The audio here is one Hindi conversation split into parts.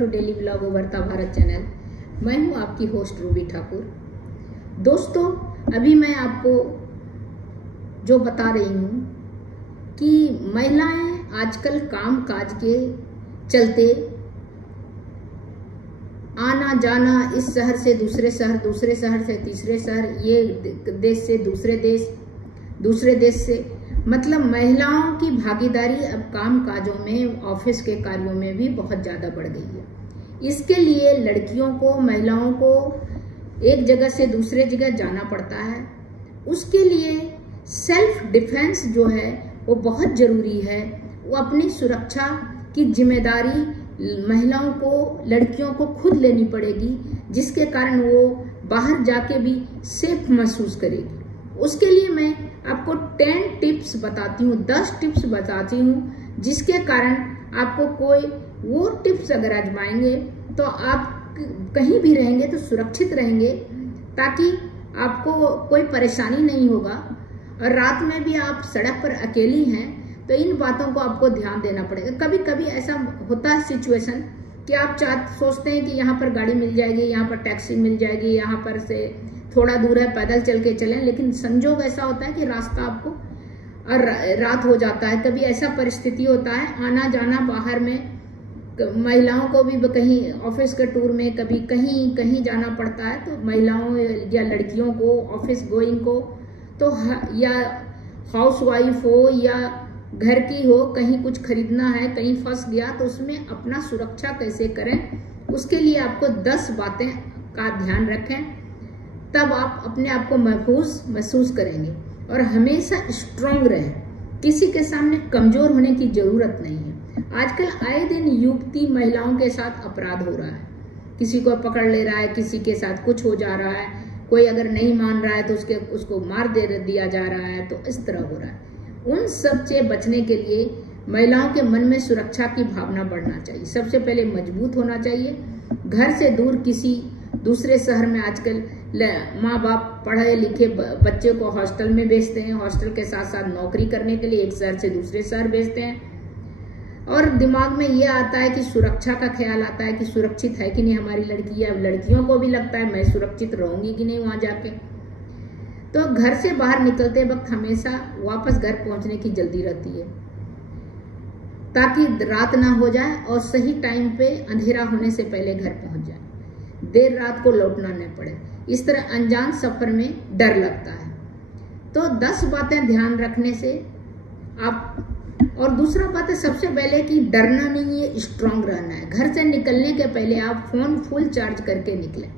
टू डेली ब्लॉग उभरता भारत चैनल। मैं हूं आपकी होस्ट रूबी ठाकुर। दोस्तों, अभी मैं आपको जो बता रही हूं कि महिलाएं आजकल काम काज के चलते आना जाना, इस शहर से दूसरे शहर, दूसरे शहर से तीसरे शहर, ये देश से दूसरे देश, दूसरे देश से, मतलब महिलाओं की भागीदारी अब काम काजों में, ऑफिस के कार्यों में भी बहुत ज़्यादा बढ़ गई है। इसके लिए लड़कियों को, महिलाओं को एक जगह से दूसरे जगह जाना पड़ता है। उसके लिए सेल्फ डिफेंस जो है वो बहुत ज़रूरी है। वो अपनी सुरक्षा की जिम्मेदारी महिलाओं को, लड़कियों को खुद लेनी पड़ेगी, जिसके कारण वो बाहर जाके भी सेफ महसूस करेगी। उसके लिए मैं आपको 10 टिप्स बताती हूँ, 10 टिप्स बताती हूँ, जिसके कारण आपको कोई वो टिप्स अगर आजमाएंगे तो आप कहीं भी रहेंगे तो सुरक्षित रहेंगे, ताकि आपको कोई परेशानी नहीं होगा। और रात में भी आप सड़क पर अकेली हैं तो इन बातों को आपको ध्यान देना पड़ेगा। कभी कभी ऐसा होता है सिचुएशन कि आप सोचते हैं कि यहाँ पर गाड़ी मिल जाएगी, यहाँ पर टैक्सी मिल जाएगी, यहाँ पर से थोड़ा दूर है, पैदल चल के चलें, लेकिन संजोग ऐसा होता है कि रास्ता आपको और रात हो जाता है। कभी ऐसा परिस्थिति होता है, आना जाना बाहर में महिलाओं को भी कहीं ऑफिस के टूर में कभी कहीं कहीं जाना पड़ता है, तो महिलाओं या लड़कियों को, ऑफिस गोइंग को, तो या हाउसवाइफ हो या घर की हो, कहीं कुछ खरीदना है, कहीं फंस गया तो उसमें अपना सुरक्षा कैसे करें, उसके लिए आपको 10 बातें का ध्यान रखें, तब आप अपने आप को महसूस करेंगे। और हमेशा स्ट्रांग रहें, किसी के सामने कमजोर होने की जरूरत नहीं है। आजकल आए दिन युवती महिलाओं के साथ अपराध हो रहा है, किसी को पकड़ ले रहा है, किसी के साथ कुछ हो जा रहा है, कोई अगर नहीं मान रहा है तो उसको मार दिया जा रहा है, तो इस तरह हो रहा है। उन सब से बचने के लिए महिलाओं के मन में सुरक्षा की भावना बढ़ना चाहिए। सबसे पहले मजबूत होना चाहिए। घर से दूर किसी दूसरे शहर में आजकल माँ बाप पढ़े लिखे बच्चे को हॉस्टल में भेजते हैं, हॉस्टल के साथ साथ नौकरी करने के लिए एक शहर से दूसरे शहर भेजते हैं, और दिमाग में ये आता है कि सुरक्षा का ख्याल आता है कि सुरक्षित है कि नहीं हमारी लड़की है। अब लड़कियों को भी लगता है मैं सुरक्षित रहूंगी कि नहीं वहां जाके। तो घर से बाहर निकलते वक्त हमेशा वापस घर पहुंचने की जल्दी रहती है, ताकि रात ना हो जाए और सही टाइम पे अंधेरा होने से पहले घर पहुंच जाए, देर रात को लौटना न पड़े। इस तरह अनजान सफर में डर लगता है। तो 10 बातें ध्यान रखने से आप, और दूसरा बात है सबसे पहले कि डरना नहीं है, स्ट्रांग रहना है। घर से निकलने के पहले आप फोन फुल चार्ज करके निकलें,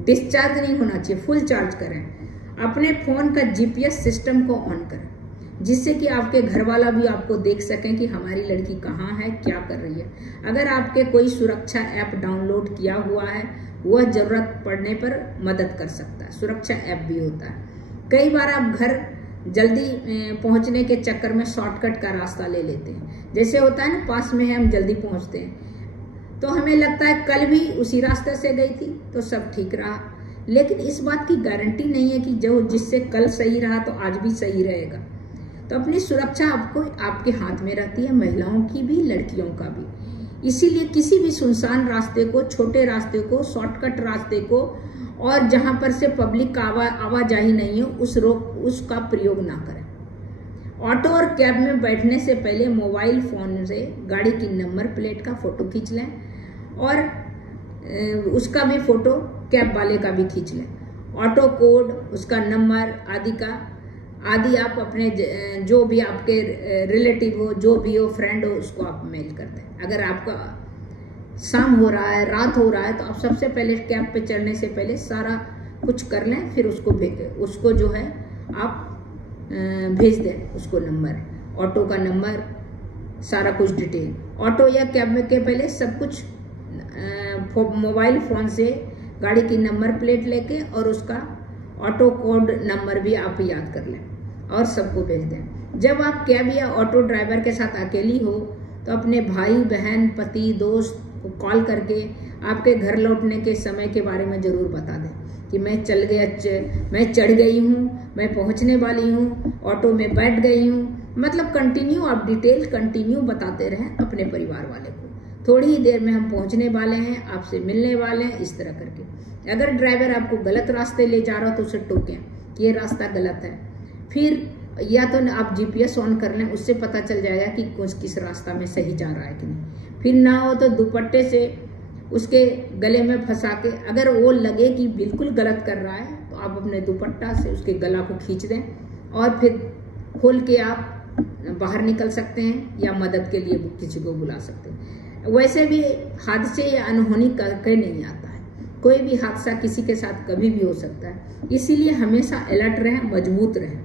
डिस्चार्ज नहीं होना चाहिए, फुल चार्ज करें। अपने फोन का जीपीएस सिस्टम को ऑन करें, जिससे कि आपके घर वाला भी आपको देख सकें कि हमारी लड़की कहाँ है, क्या कर रही है। अगर आपके कोई सुरक्षा ऐप डाउनलोड किया हुआ है, वह जरूरत पड़ने पर मदद कर सकता है। सुरक्षा ऐप भी होता है। कई बार आप घर जल्दी पहुंचने के चक्कर में शॉर्टकट का रास्ता ले लेते हैं। जैसे होता है ना, पास में है, हम जल्दी पहुंचते हैं, तो हमें लगता है कल भी उसी रास्ते से गई थी तो सब ठीक रहा, लेकिन इस बात की गारंटी नहीं है कि जो जिससे कल सही रहा तो आज भी सही रहेगा। तो अपनी सुरक्षा आपको आपके हाथ में रहती है, महिलाओं की भी, लड़कियों का भी। इसीलिए किसी भी सुनसान रास्ते को, छोटे रास्ते को, शॉर्टकट रास्ते को, और जहां पर से पब्लिक का आवाजाही नहीं हो, उसका प्रयोग ना करें। ऑटो और कैब में बैठने से पहले मोबाइल फोन से गाड़ी की नंबर प्लेट का फोटो खींच लें, और उसका भी फोटो कैब वाले का भी खींच लें। ऑटो कोड, उसका नंबर आदि आप अपने जो भी आपके रिलेटिव हो, जो भी हो, फ्रेंड हो, उसको आप मेल कर दें। अगर आपका शाम हो रहा है, रात हो रहा है, तो आप सबसे पहले कैब पे चढ़ने से पहले सारा कुछ कर लें, फिर उसको जो है आप भेज दें, उसको नंबर, ऑटो का नंबर, सारा कुछ डिटेल। ऑटो या कैब में के पहले सब कुछ मोबाइल फोन से गाड़ी की नंबर प्लेट लेके और उसका ऑटो कोड नंबर भी आप याद कर लें और सबको भेज दें। जब आप कैब या ऑटो ड्राइवर के साथ अकेली हो तो अपने भाई बहन, पति, दोस्त को कॉल करके आपके घर लौटने के समय के बारे में जरूर बता दें कि मैं चढ़ गई हूँ, मैं पहुँचने वाली हूँ, ऑटो में बैठ गई हूँ। मतलब कंटिन्यू आप डिटेल कंटिन्यू बताते रहें अपने परिवार वाले को, थोड़ी ही देर में हम पहुंचने वाले हैं, आपसे मिलने वाले हैं, इस तरह करके। अगर ड्राइवर आपको गलत रास्ते ले जा रहा हो तो उसे टोकें कि ये रास्ता गलत है। फिर या तो आप जीपीएस ऑन कर लें, उससे पता चल जाएगा कि किस रास्ता में सही जा रहा है कि नहीं। फिर ना हो तो दुपट्टे से उसके गले में फंसा के, अगर वो लगे कि बिल्कुल गलत कर रहा है तो आप अपने दुपट्टा से उसके गला को खींच दें और फिर खोल के आप बाहर निकल सकते हैं या मदद के लिए किसी को बुला सकते हैं। वैसे भी हादसे या अनहोनी करके नहीं आता है, कोई भी हादसा किसी के साथ कभी भी हो सकता है। इसीलिए हमेशा अलर्ट रहें, मजबूत रहें।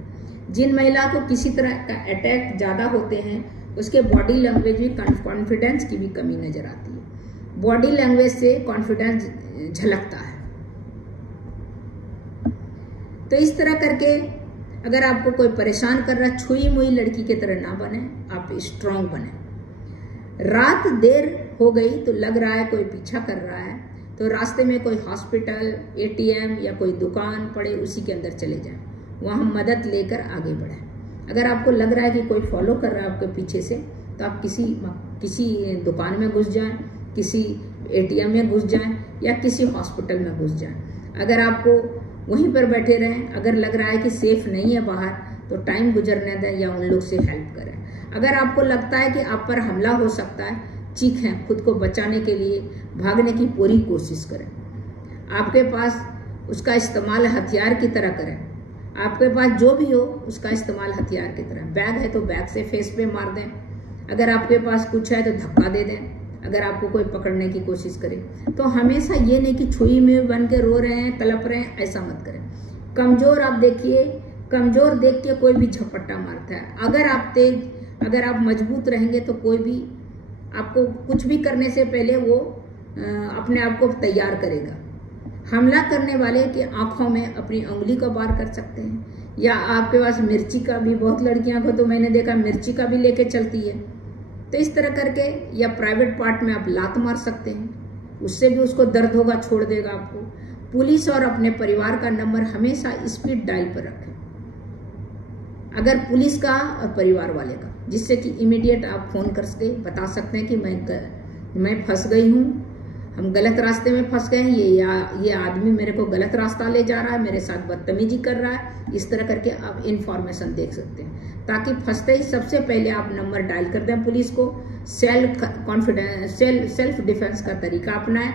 जिन महिला को किसी तरह का अटैक ज़्यादा होते हैं उसके बॉडी लैंग्वेज में कॉन्फिडेंस की भी कमी नजर आती है। बॉडी लैंग्वेज से कॉन्फिडेंस झलकता है। तो इस तरह करके अगर आपको कोई परेशान कर रहा है, छुई मुई लड़की की तरह ना बने, आप स्ट्रांग बने। रात देर हो गई तो लग रहा है कोई पीछा कर रहा है, तो रास्ते में कोई हॉस्पिटल, एटीएम या कोई दुकान पड़े उसी के अंदर चले जाएं, वहाँ मदद लेकर आगे बढ़ें। अगर आपको लग रहा है कि कोई फॉलो कर रहा है आपके पीछे से, तो आप किसी दुकान में घुस जाएं, किसी एटीएम में घुस जाएं या किसी हॉस्पिटल में घुस जाएं। अगर आपको वहीं पर बैठे रहें, अगर लग रहा है कि सेफ नहीं है बाहर, तो टाइम गुजरने दें या उन लोग से हेल्प करें। अगर आपको लगता है कि आप पर हमला हो सकता है, चीखें, खुद को बचाने के लिए भागने की पूरी कोशिश करें। आपके पास उसका इस्तेमाल हथियार की तरह करें। आपके पास जो भी हो उसका इस्तेमाल हथियार की तरह। बैग है तो बैग से फेस पे मार दें, अगर आपके पास कुछ है तो धक्का दे दें, अगर आपको कोई पकड़ने की कोशिश करे तो। हमेशा ये नहीं कि छुई में बन के रो रहे हैं, तड़प रहे हैं, ऐसा मत करें। कमजोर आप देखिए, कमजोर देख के कोई भी झपट्टा मारता है। अगर आप मजबूत रहेंगे तो कोई भी आपको कुछ भी करने से पहले वो अपने आप को तैयार करेगा। हमला करने वाले की आंखों में अपनी उंगली को वार कर सकते हैं, या आपके पास मिर्ची का भी, बहुत लड़कियों को तो मैंने देखा मिर्ची का भी लेके चलती है, तो इस तरह करके, या प्राइवेट पार्ट में आप लात मार सकते हैं, उससे भी उसको दर्द होगा, छोड़ देगा आपको। पुलिस और अपने परिवार का नंबर हमेशा स्पीड डायल पर रखें, अगर पुलिस का और परिवार वाले का, जिससे कि इमीडिएट आप फोन करके बता सकते हैं कि मैं फंस गई हूँ, हम गलत रास्ते में फंस गए हैं, ये आदमी मेरे को गलत रास्ता ले जा रहा है, मेरे साथ बदतमीजी कर रहा है। इस तरह करके आप इंफॉर्मेशन देख सकते हैं, ताकि फंसते ही सबसे पहले आप नंबर डायल कर दें पुलिस को। सेल्फ डिफेंस का तरीका अपनाएं।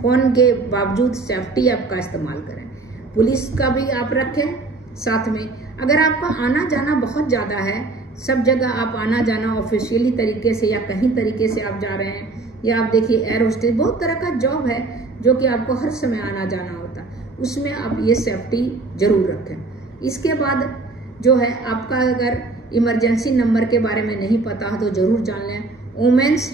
फोन के बावजूद सेफ्टी ऐप का इस्तेमाल करें। पुलिस का भी आप रखें साथ में। अगर आपका आना जाना बहुत ज़्यादा है, सब जगह आप आना जाना ऑफिशियली तरीके से या कहीं तरीके से आप जा रहे हैं, या आप देखिए एयर होस्टेस, बहुत तरह का जॉब है जो कि आपको हर समय आना जाना होता है, उसमें आप ये सेफ्टी जरूर रखें। इसके बाद जो है, आपका अगर इमरजेंसी नंबर के बारे में नहीं पता है तो जरूर जान लें। वुमेन्स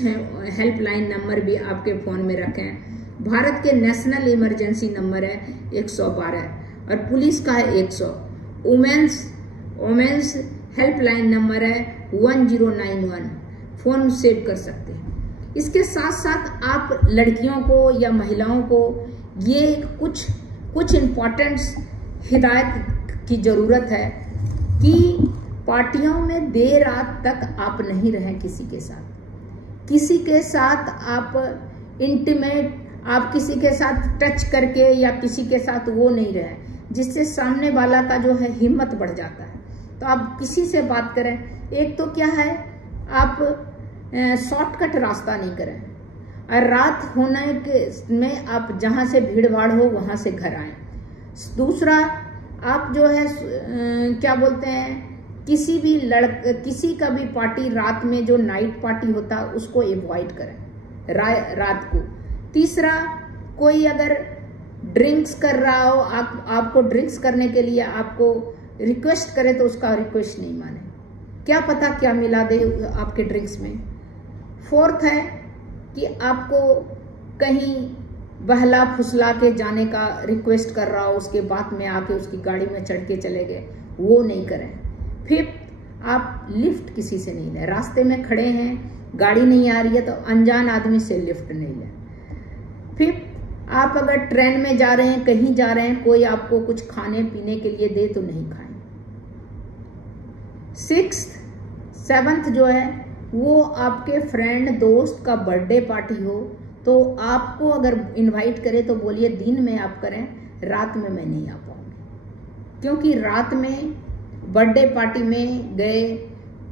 हेल्पलाइन नंबर भी आपके फ़ोन में रखें। भारत के नेशनल इमरजेंसी नंबर है 112 और पुलिस का है 100। वुमेन्स हेल्पलाइन नंबर है 1091, फ़ोन सेव कर सकते हैं। इसके साथ साथ आप लड़कियों को या महिलाओं को ये कुछ इम्पोर्टेंट हिदायत की ज़रूरत है कि पार्टियों में देर रात तक आप नहीं रहें किसी के साथ आप इंटीमेट, आप किसी के साथ टच करके या किसी के साथ वो नहीं रहें, जिससे सामने वाला का जो है हिम्मत बढ़ जाता है। तो आप किसी से बात करें। एक तो क्या है, आप शॉर्टकट रास्ता नहीं करें, और रात होने के में आप जहाँ से भीड़ भाड़ हो वहाँ से घर आएं। दूसरा, आप जो है क्या बोलते हैं, किसी का भी पार्टी रात में जो नाइट पार्टी होता है उसको अवॉइड करें रात को। तीसरा, कोई अगर ड्रिंक्स कर रहा हो, आपको ड्रिंक्स करने के लिए आपको रिक्वेस्ट करे तो उसका रिक्वेस्ट नहीं माने, क्या पता क्या मिला दे आपके ड्रिंक्स में। फोर्थ है कि आपको कहीं बहला फुसला के जाने का रिक्वेस्ट कर रहा हो, उसके बाद में आके उसकी गाड़ी में चढ़ के चले गए, वो नहीं करें। फिफ्थ, आप लिफ्ट किसी से नहीं लें। रास्ते में खड़े हैं, गाड़ी नहीं आ रही है तो अनजान आदमी से लिफ्ट नहीं लें। फिफ्थ, आप अगर ट्रेन में जा रहे हैं, कहीं जा रहे हैं, कोई आपको कुछ खाने पीने के लिए दे तो नहीं खाएं। सेवंथ जो है, वो आपके फ्रेंड दोस्त का बर्थडे पार्टी हो तो आपको अगर इनवाइट करे तो बोलिए दिन में आप करें, रात में मैं नहीं आ पाऊंगी, क्योंकि रात में बर्थडे पार्टी में गए,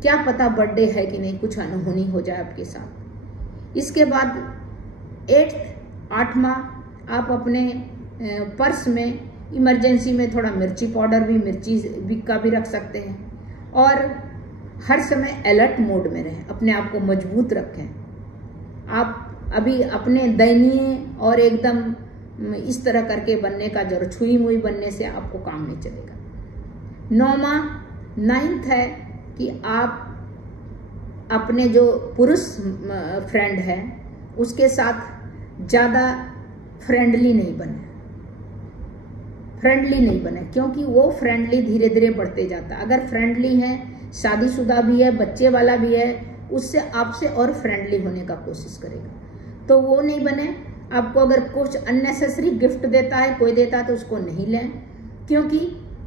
क्या पता बर्थडे है कि नहीं, कुछ अनहोनी हो जाए आपके साथ। इसके बाद 8वां आप अपने पर्स में इमरजेंसी में थोड़ा मिर्ची पाउडर भी, मिर्ची का भी रख सकते हैं। और हर समय अलर्ट मोड में रहें, अपने आप को मजबूत रखें। आप अभी अपने दयनीय और एकदम इस तरह करके बनने का जरूर, छुई मुई बनने से आपको काम नहीं चलेगा। 9th है कि आप अपने जो पुरुष फ्रेंड है उसके साथ ज़्यादा फ्रेंडली नहीं बने, क्योंकि वो फ्रेंडली धीरे धीरे बढ़ते जाता है। अगर फ्रेंडली है, शादीशुदा भी है, बच्चे वाला भी है, उससे आपसे और फ्रेंडली होने का कोशिश करेगा, तो वो नहीं बने। आपको अगर कुछ अननेसेसरी गिफ्ट देता है, कोई देता है, तो उसको नहीं लें, क्योंकि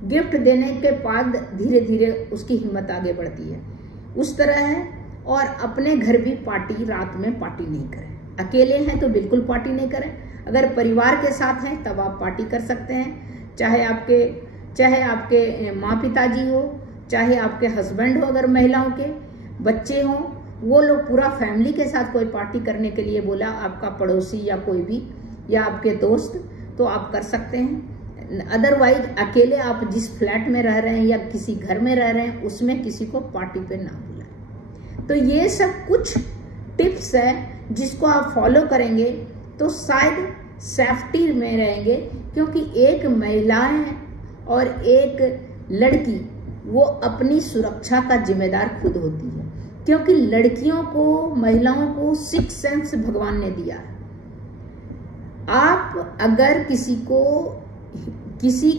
गिफ्ट देने के बाद धीरे धीरे उसकी हिम्मत आगे बढ़ती है। उस तरह है। और अपने घर भी पार्टी, रात में पार्टी नहीं करें। अकेले हैं तो बिल्कुल पार्टी नहीं करें। अगर परिवार के साथ हैं तब आप पार्टी कर सकते हैं, चाहे आपके माँ पिताजी हो, चाहे आपके हस्बैंड हो, अगर महिलाओं के बच्चे हों, वो लोग पूरा फैमिली के साथ कोई पार्टी करने के लिए बोला, आपका पड़ोसी या कोई भी, या आपके दोस्त, तो आप कर सकते हैं। अदरवाइज अकेले आप जिस फ्लैट में रह रहे हैं या किसी घर में रह रहे हैं, उसमें किसी को पार्टी पे ना बुलाएं। तो ये सब कुछ टिप्स है जिसको आप फॉलो करेंगे तो शायद सेफ्टी में रहेंगे, क्योंकि एक महिलाएं और एक लड़की वो अपनी सुरक्षा का जिम्मेदार खुद होती है, क्योंकि लड़कियों को, महिलाओं को 6 सेंस भगवान ने दिया है। आप अगर किसी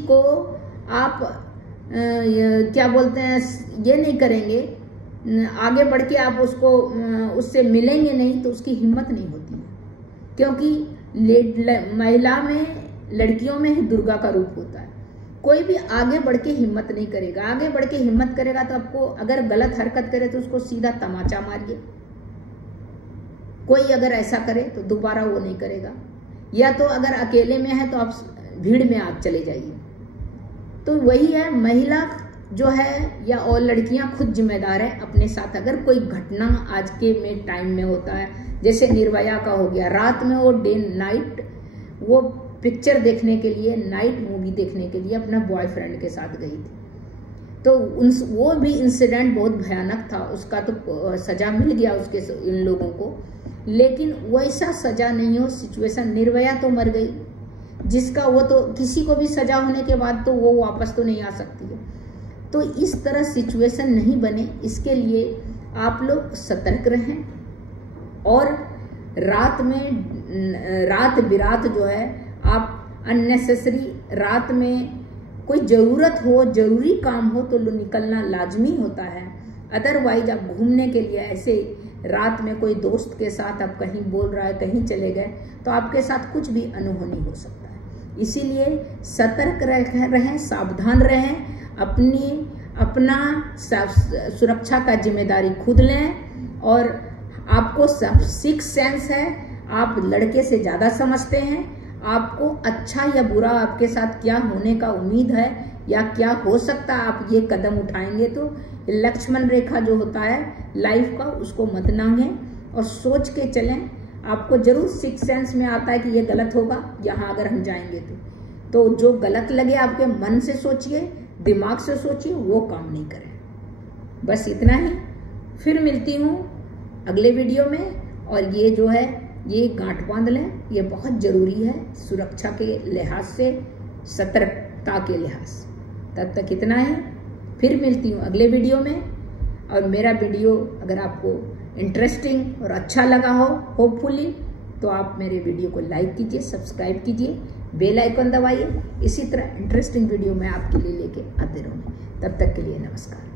को आप क्या बोलते हैं, ये नहीं करेंगे, आगे बढ़ के आप उससे मिलेंगे नहीं, तो उसकी हिम्मत नहीं होती है, क्योंकि महिला में, लड़कियों में ही दुर्गा का रूप होता है। कोई भी आगे बढ़ के हिम्मत नहीं करेगा। आगे बढ़ के हिम्मत करेगा तो आपको, अगर गलत हरकत करे तो उसको सीधा तमाचा मारिए। कोई अगर ऐसा करे तो दोबारा वो नहीं करेगा। या तो अगर अकेले में है तो आप भीड़ में आप चले जाइए। तो वही है, महिला जो है या और लड़कियां खुद जिम्मेदार है अपने साथ। अगर कोई घटना आज के में टाइम में होता है, जैसे निर्भया का हो गया, रात में वो डे नाइट वो पिक्चर देखने के लिए, नाइट मूवी देखने के लिए अपना बॉयफ्रेंड के साथ गई थी, तो वो भी इंसिडेंट बहुत भयानक था। उसका तो सजा मिल गया उसके इन लोगों को, लेकिन वैसा सजा नहीं हो सिचुएशन। निर्भया तो मर गई, जिसका वो तो किसी को भी सजा होने के बाद तो वो वापस तो नहीं आ सकती है। तो इस तरह सिचुएशन नहीं बने, इसके लिए आप लोग सतर्क रहें। और रात बिरात जो है, आप अननेसेसरी रात में कोई ज़रूरत हो, जरूरी काम हो तो निकलना लाजमी होता है। अदरवाइज आप घूमने के लिए ऐसे रात में कोई दोस्त के साथ आप कहीं बोल रहा है, कहीं चले गए, तो आपके साथ कुछ भी अनहोनी हो सकता है। इसीलिए सतर्क रहें, सावधान रहें, अपना सुरक्षा का जिम्मेदारी खुद लें। और आपको सब 6 सेंस है, आप लड़के से ज़्यादा समझते हैं। आपको अच्छा या बुरा आपके साथ क्या होने का उम्मीद है या क्या हो सकता है, आप ये कदम उठाएंगे तो लक्ष्मण रेखा जो होता है लाइफ का, उसको मत नांगें और सोच के चलें। आपको जरूर 6 सेंस में आता है कि ये गलत होगा, यहाँ अगर हम जाएंगे तो जो गलत लगे आपके मन से सोचिए, दिमाग से सोचिए, वो काम नहीं करें। बस इतना ही। फिर मिलती हूँ अगले वीडियो में। और ये जो है, ये गांठ बांध लें, ये बहुत ज़रूरी है सुरक्षा के लिहाज से, सतर्कता के लिहाज से। तब तक इतना है, फिर मिलती हूँ अगले वीडियो में। और मेरा वीडियो अगर आपको इंटरेस्टिंग और अच्छा लगा हो, होपफुली, तो आप मेरे वीडियो को लाइक कीजिए, सब्सक्राइब कीजिए, बेल आइकन दबाइए। इसी तरह इंटरेस्टिंग वीडियो मैं आपके लिए लेके आते रहूँगी। तब तक के लिए नमस्कार।